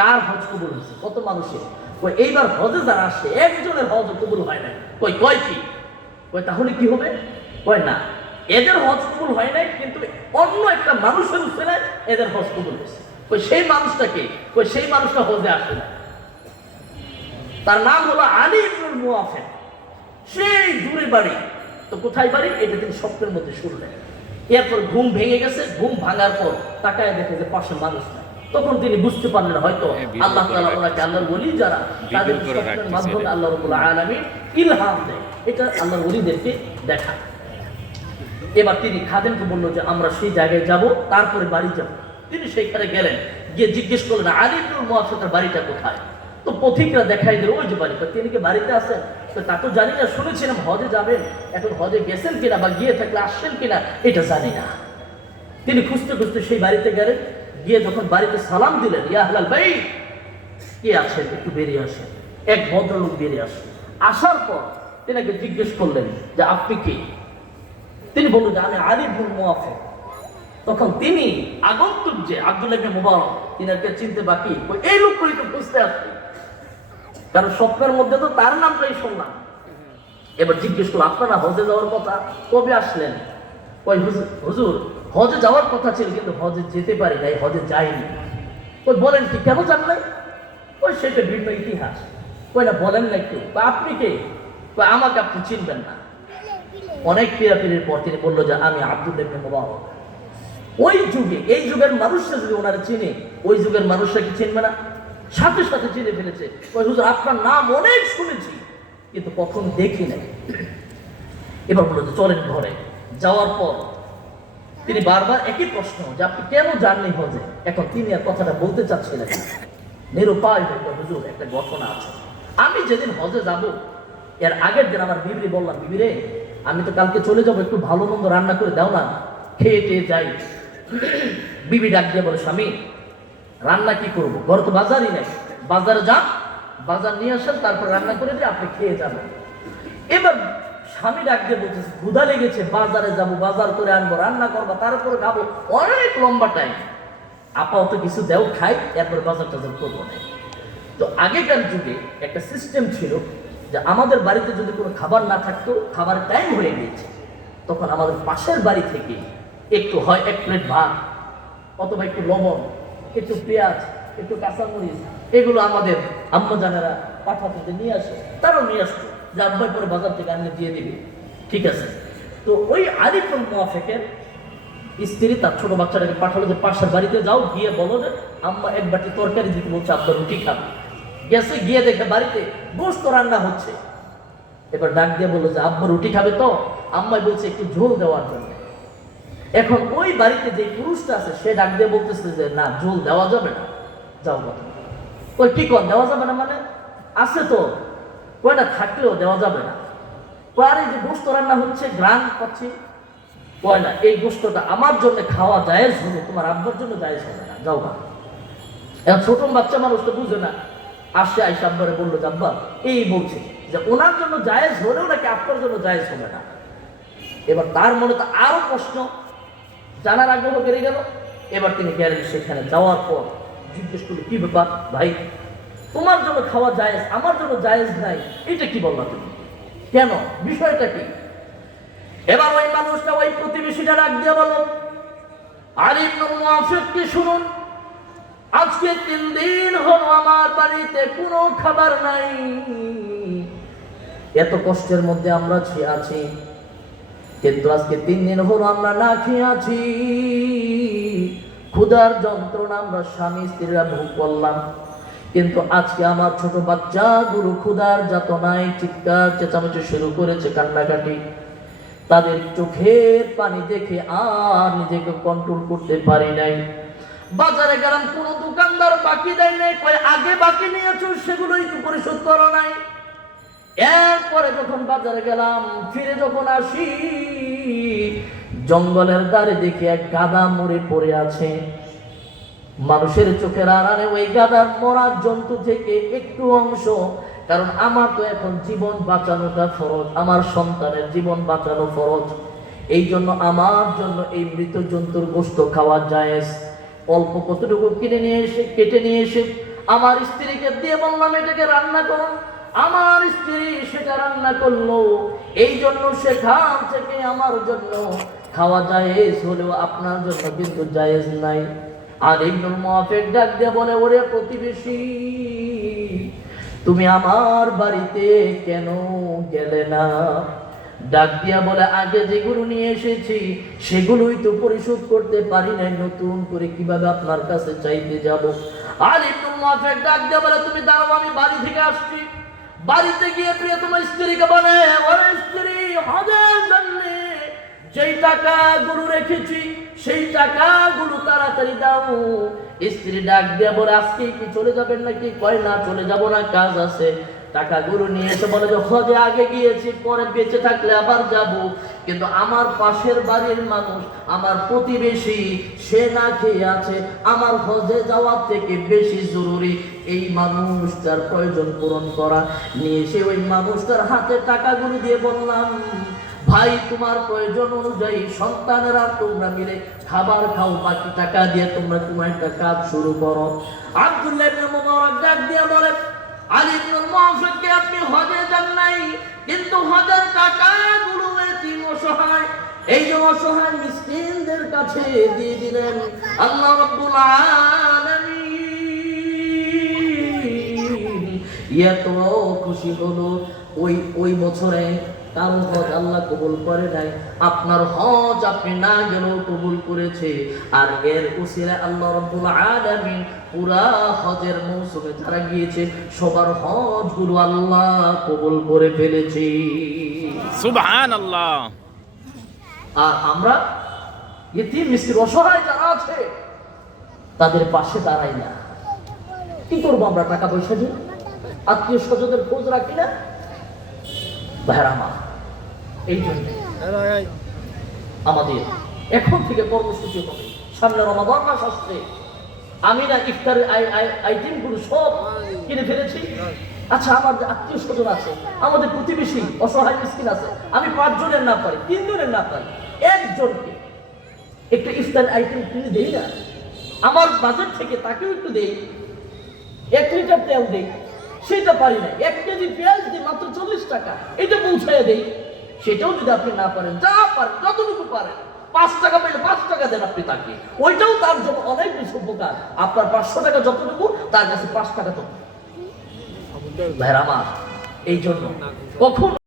কার হজ কবুল হয়েছে? কত মানুষের কই এইবার হজে যারা আসে, একজনের হজ কবুল হয় না কই কয় কি? কই তাহলে কি হবে? কয়, না। এদের হজ কবুল হয় নাই, কিন্তু অন্য একটা মানুষের উঠে এদের হজ কবুল হয়েছে। কই সেই মানুষটাকে কই সেই মানুষটা হজে আসে না। তার নাম হলো আলী ইবনুল মুআফিক। সেই দূরে বাড়ি। তো কোথায় বাড়ি? এটা তিনি স্বপ্নের মধ্যে শুনলেন। এরপর ঘুম ভেঙে গেছে, ঘুম ভাঙার পর তাকায় দেখে যে পাশে মানুষ নাই। তখন তিনি বুঝতে পারলেন হয়তো হ্যাঁ, আল্লাহ ওনাকে আল্লাহর ওলি যারা তাদের মাধ্যমে আল্লাহ আলামিন ইলহাম দেয়। এটা আল্লাহর ওলিদেরকে দেখা। এবার তিনি খাদেমকে বলল যে আমরা সেই জায়গায় যাব তারপরে বাড়ি যাব। তিনি সেখানে গেলেন। গিয়ে জিজ্ঞেস করলেন আলিপুর মহাসের বাড়িটা কোথায়? তো পথিকরা দেখাই দিল ওই যে বাড়ি। তিনি কি বাড়িতে আছেন? তো তা তো জানি না শুনেছিলাম হজে যাবেন। এখন হজে গেছেন কিনা বা গিয়ে থাকলে আসছেন কিনা এটা জানি না। তিনি খুঁজতে খুঁজতে সেই বাড়িতে গেলেন। গিয়ে যখন বাড়িতে সালাম দিলেন, ইয়া ভাই কে আছেন? একটু বেরিয়ে আসেন। এক ভদ্রলোক বেরিয়ে আসেন। আসার পর তিনাকে জিজ্ঞেস করলেন যে, আপনি কি? তিনি বললেন যে আমি আলিফুল মুআফিক। তখন তিনি আগন্তুক যে আব্দুল্লাহ মুবারক, তিনাকে চিনতে বাকি এই লোকগুলি তো বুঝতে আসছে কারণ স্বপ্নের মধ্যে তো তার নামটাই শুনলাম। এবার জিজ্ঞেস করল, আপনারা হজে যাওয়ার কথা কবে আসলেন? ওই হুজুর হজে যাওয়ার কথা ছিল কিন্তু হজে যেতে পারি নাই হজে যাইনি। ওই বলেন কি কেন যান নাই? ওই সেটা ভিন্ন ইতিহাস। ওই না বলেন না একটু বা আপনি কে? কই, আমাকে আপনি চিনবেন না। অনেক পীড়াপিড়ির পর তিনি বলল যে আমি আব্দুল মুবারক। ওই যুগে এই যুগের মানুষরা যদি ওনারা চিনে ওই যুগের মানুষরা কি চিনবে না? সাথে সাথে চিনে ফেলেছে। আপনার নাম অনেক শুনেছি কিন্তু কখন দেখি নাই। এবার বলল চলেন ঘরে। যাওয়ার পর তিনি বারবার একই প্রশ্ন যে আপনি কেন জাননি হজে? এখন তিনি আর কথাটা বলতে চাচ্ছিলেন। নিরুপায় হুজুর, একটা ঘটনা আছে। আমি যেদিন হজে যাব, এর আগের দিন আমার বিবরি বললাম বিবিরে আমি তো কালকে চলে যাব, একটু ভালো মন্দ রান্না করে দাও না। খেয়ে টেয়ে যাই। বিবি ডাক দিয়ে বলে, স্বামী, রান্না কি করব? ঘরে তো বাজারই নাই। বাজারে যান, বাজার নিয়ে আসেন, তারপর রান্না করে দিয়ে আপনি খেয়ে যাবেন। এবার স্বামী ডাক দিয়ে বলতেছে ক্ষুধা লেগেছে, বাজারে যাব, বাজার করে আনব, রান্না করব, তারপরে খাব। অনেক লম্বা টাইম আপাতত কিছু দেও খাই, এরপরে বাজার টাজার করব না। তো আগেকার যুগে একটা সিস্টেম ছিল যে আমাদের বাড়িতে যদি কোনো খাবার না থাকতো, খাবার টাইম হয়ে গিয়েছে। তখন আমাদের পাশের বাড়ি থেকে একটু হয় এক প্লেট ভাত, অথবা একটু লবণ, একটু পেঁয়াজ, একটু কাঁচামরিচ, এগুলো আমাদের আম্মা জানেরা পাঠাতে নিয়ে আসে, তারাও নিয়ে আসতো। যে আব্বাই পরে বাজার থেকে আনলে দিয়ে দিবে। ঠিক আছে? তো ওই আরিফুল মোয়াফেকের স্ত্রী তার ছোট বাচ্চাটাকে পাঠালো যে, পাশের বাড়িতে যাও, গিয়ে বলো যে, আম্মা এক বাটি তরকারি দিতে বলছে, আব্বা রুটি খাবে। গেছে, গিয়ে দেখে বাড়িতে গোস্ত রান্না হচ্ছে। এবার ডাক দিয়ে বলল যে, আব্বা রুটি খাবে তো? আম্মাই বলছে, একটু ঝোল দেওয়ার জন্য। এখন ওই বাড়িতে যে পুরুষটা আছে, সে ডাক দিয়ে বলতেছে যে, না, ঝোল দেওয়া যাবে না। যাও কথা ওই কি কর দেওয়া যাবে না মানে? আছে তো। কয় না থাকলেও দেওয়া যাবে না। কয় আরে যে গোস্ত রান্না হচ্ছে গ্রান পাচ্ছি কয় না এই গোস্তটা আমার জন্য খাওয়া জায়েজ হবে, তোমার আব্বার জন্য জায়েজ হবে না। যাও না এখন ছোট বাচ্চা মানুষ তো বুঝে না। আসে আইসা আব্বারে বলল যে আব্বা এই বলছে যে ওনার জন্য জায়েজ হলেও নাকি আপনার জন্য জায়েজ হবে না। এবার তার মনে তো আরও প্রশ্ন জানার আগ্রহ বেড়ে গেল। এবার তিনি গেলেন সেখানে। যাওয়ার পর জিজ্ঞেস করল, কি ব্যাপার ভাই? তোমার জন্য খাওয়া জায়েজ, আমার জন্য জায়েজ নাই। এটা কি বললা তুমি? কেন? বিষয়টা কি? এবার ওই মানুষটা ওই প্রতিবেশীটা ডাক দিয়ে বলো আরিফ মুআফিককে শুনুন? আজকে তিন দিন হলো আমার বাড়িতে কোনো খাবার নাই। এত কষ্টের মধ্যে আমরা আছি, কিন্তু আজকে তিন দিন হলো আমরা না খেয়ে আছি। ক্ষুধার যন্ত্রণা আমরা স্বামী স্ত্রীরা ভোগ করলাম। কিন্তু আজকে আমার ছোট বাচ্চাগুলো ক্ষুধার যাতনায় চিৎকার চেঁচামেচি শুরু করেছে কান্নাকাটি। তাদের চোখের পানি দেখে আর নিজেকে কন্ট্রোল করতে পারি নাই। বাজারে গেলাম, কোন দোকানদার বাকি দেয় নাই, কয়, আগে বাকি নিয়েছো, সেগুলোই তো পরিশোধ করো নাই। এরপরে যখন বাজারে গেলাম, ফিরে যখন আসি, জঙ্গলের দ্বারে দেখি এক গাদা মরে পড়ে আছে। মানুষের চোখের আড়ালে ওই গাদার মরার জন্তু থেকে একটু অংশ। কারণ আমার তো এখন জীবন বাঁচানোটা ফরজ, আমার সন্তানের জীবন বাঁচানো ফরজ। এই জন্য আমার জন্য এই মৃত জন্তুর গোস্ত খাওয়া জায়েজ। অল্প কতটুকু কিনে নিয়ে এসে, কেটে নিয়ে এসে আমার স্ত্রীকে দিয়ে বললাম, এটাকে রান্না করো। আমার স্ত্রী সেটা রান্না করল। এই জন্য সেখান থেকে আমার জন্য খাওয়া জায়েজ, হলেও আপনার জন্য কিন্তু জায়েজ নাই। আর ইবনুল মুআফিক ডাক দিয়ে বলে, ওরে প্রতিবেশী, তুমি আমার বাড়িতে কেন গেলে না? ডাক দিয়া বলে, আগে যেগুলো নিয়ে এসেছি, সেগুলোই তো পরিশোধ করতে পারি নাই, নতুন করে কীভাবে আপনার কাছে চাইতে যাব? আর একটু মাফের ডাক দিয়া বলে, তুমি দাঁড়াও, আমি বাড়ি থেকে আসছি। বাড়িতে গিয়ে প্রিয় তোমার স্ত্রীকে বলে, ওরে স্ত্রী হজের জন্য যেই টাকা গুলো রেখেছি, সেই টাকা গুলো তাড়াতাড়ি দাও। স্ত্রী ডাক দিয়ে বলে, আজকে কি চলে যাবেন নাকি? কয়, না, চলে যাব না, কাজ আছে। টাকাগুলো নিয়ে এসে বলে, যে হজে আগে গিয়েছি, পরে বেঁচে থাকলে আবার যাব। কিন্তু আমার পাশের বাড়ির মানুষ, আমার প্রতিবেশী, সে না খেয়ে আছে। আমার হজে যাওয়ার থেকে বেশি জরুরি এই মানুষটার প্রয়োজন পূরণ করা। নিয়ে এসে ওই মানুষটার হাতে টাকাগুলো দিয়ে বললাম ভাই, তোমার প্রয়োজন অনুযায়ী সন্তানেরা তোমরা মিলে খাবার খাও, বাকি টাকা দিয়ে তোমরা তোমার একটা কাজ শুরু করো। আব্দুল্লাহ অসহায়। কাছে দিয়ে দিলেন এত খুশি হলো, ওই ওই বছরে কারও হজ আল্লাহ কবুল করে নাই। আপনার হজ আপনি না গেলেও কবুল করেছে। আর এর আল্লাহ রব্বুল আলামিন পুরা হজের মৌসুমে যারা গিয়েছে সবার হজগুলো আল্লাহ কবুল করে ফেলেছে। আর আমরা ইতিম মিস্ত্রি অসহায় যারা আছে তাদের পাশে দাঁড়াই না। কি করব আমরা? টাকা পয়সা দিয়ে আত্মীয় স্বজনের খোঁজ রাখি না? ভাইরামা এই জন্য আমাদের এখন থেকে কর্মসূচি হবে। সামনে রমাদান মাস আসছে। আমি না ইফতারের আইটেমগুলো সব কিনে ফেলেছি। আচ্ছা আমার যে আত্মীয় স্বজন আছে আমাদের প্রতিবেশী অসহায় মিসকিন আছে আমি পাঁচজনের না পারি তিনজনের না পারি। একজনকে একটা ইফতার আইটেম কিনে দেই না। আমার বাজার থেকে তাকেও একটু দেই। এক লিটার তেল দেই। সেটা পারি না। এক কেজি পেঁয়াজ দিই মাত্র চল্লিশ টাকা। এটা পৌঁছায় দেই। সেটাও যদি আপনি না পারেন, যা পারেন, যতটুকু পারেন, পাঁচ টাকা পেলে পাঁচ টাকা দেন আপনি তাকে। ওইটাও তার জন্য অনেক বেশি উপকার আপনার পাঁচশো টাকা যতটুকু, তার কাছে পাঁচ টাকা তো। ভাইরামা এই জন্য কখন